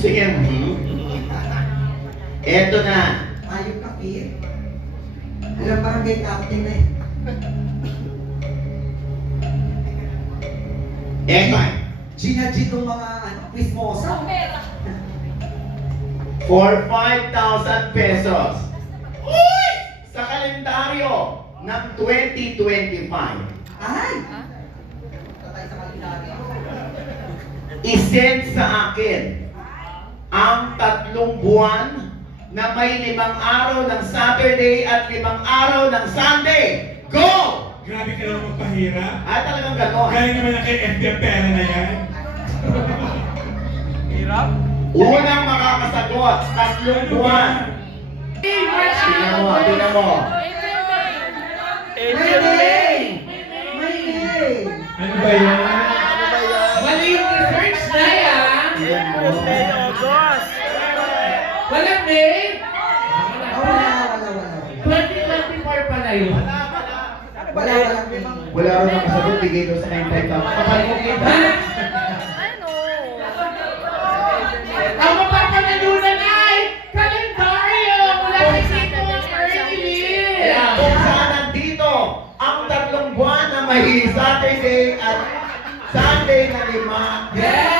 Sige. Eto na. Ayok ka, Pete. Alam, barangay captain na eh. Eto. Ginagin ng mga Christmosa. For 5,000 pesos. Uy! Sa kalendaryo ng 2025. Ay! Tatay sa kalendaryo. I-send sa akin ang 3 buwan na may 5 araw ng Saturday at 5 araw ng Sunday. Go! Grabe ka naman magpahira. Talagang gano'n. Galing naman na kay FB ang pera na yan. Hirap? Unang makakasagot, 3 buwan. Tingnan mo, tingnan mo. May name! May name! Ano ba yan? Mali yung research na yan. Walang name. Wala. 2024 pala yun. Wala. Wala rin makasagot, bigay doon sa 9,500. Kapal mo kita. Ang mapapanalunan ay kalendaryo mula kay Tito Ernie. Kung saan nandito ang 3 buwan na may Saturday at Sunday na 5. Yes!